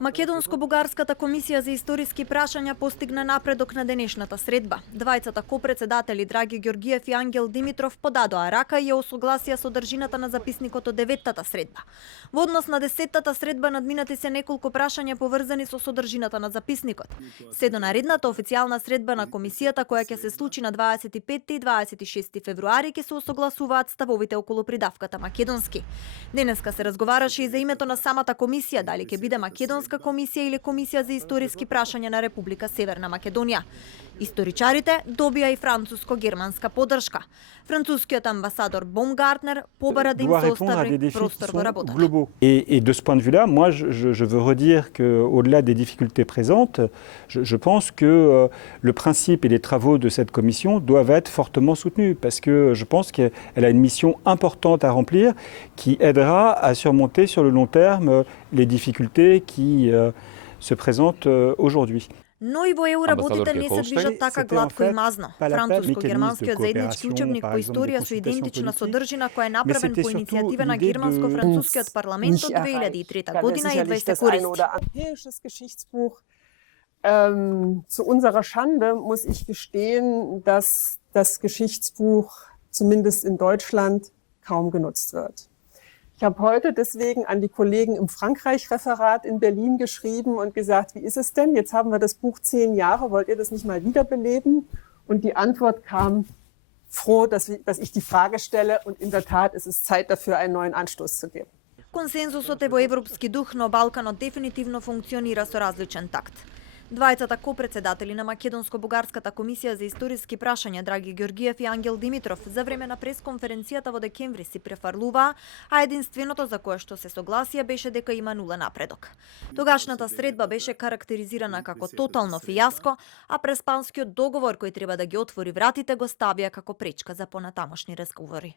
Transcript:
Македонско-бугарската комисија за историски прашања постигна напредок на денешната средба. Двајцата копредседатели Драги Ѓоргиев и Ангел Димитров подадоа рака и ја осогласија содржината на записникот од деветтата средба. Во однос на десеттата средба надминати се неколку прашања поврзани со содржината на записникот. Се до наредната официјална средба на комисијата која ќе се случи на 25 и 26 февруари ќе се осогласуваат ставовите околу придавката македонски. Денеска се разговараше и за името на самата комисија, дали ќе биде Македонска комисија или Комисија за историски прашања на Република Северна Македонија. Историчарите добија и француско-германска поддршка. Францускиот амбасадор Бомгартнер побара да им се остави простор во работата. Et de ce point de vue-là, moi, je veux redire qu'au-delà des difficultés présentes, je pense que le principe et les travaux de cette commission doivent être fortement soutenus, parce que je pense qu'elle a une mission importante à remplir qui aidera à surmonter sur le long terme les difficultés qui se présentent aujourd'hui. Но и во ЕУ работите не се движат така гладко и мазно. Француско-германскиот заеднички учебник по историја со идентична содржина која е направен по иницијатива на германско-францускиот парламент од 2003 година и 20 користи. Zu unserer Schande muss ich gestehen, dass das Geschichtsbuch zumindest in Deutschland kaum genutzt wird. Ich habe heute deswegen an die Kollegen im Frankreich-Referat in Berlin geschrieben und gesagt, wie ist es denn? Jetzt haben wir das Buch 10 Jahre, wollt ihr das nicht mal wiederbeleben? Und die Antwort kam, froh, dass ich die Frage stelle, und in der Tat ist es Zeit dafür, einen neuen Anstoß zu geben. Консензусот е во европски дух, но Балканот дефинитивно функционира со различен такт. Двајцата копредседатели на Македонско-бугарската комисија за историски прашања Драги Ѓоргиев и Ангел Димитров за време на пресконференцијата во декември си префарлуваа, а единственото за кое што се согласија беше дека има нула напредок. Тогашната средба беше карактеризирана како тотално фијаско, а преспанскиот договор кој треба да ги отвори вратите го ставија како пречка за понатамошни разговори.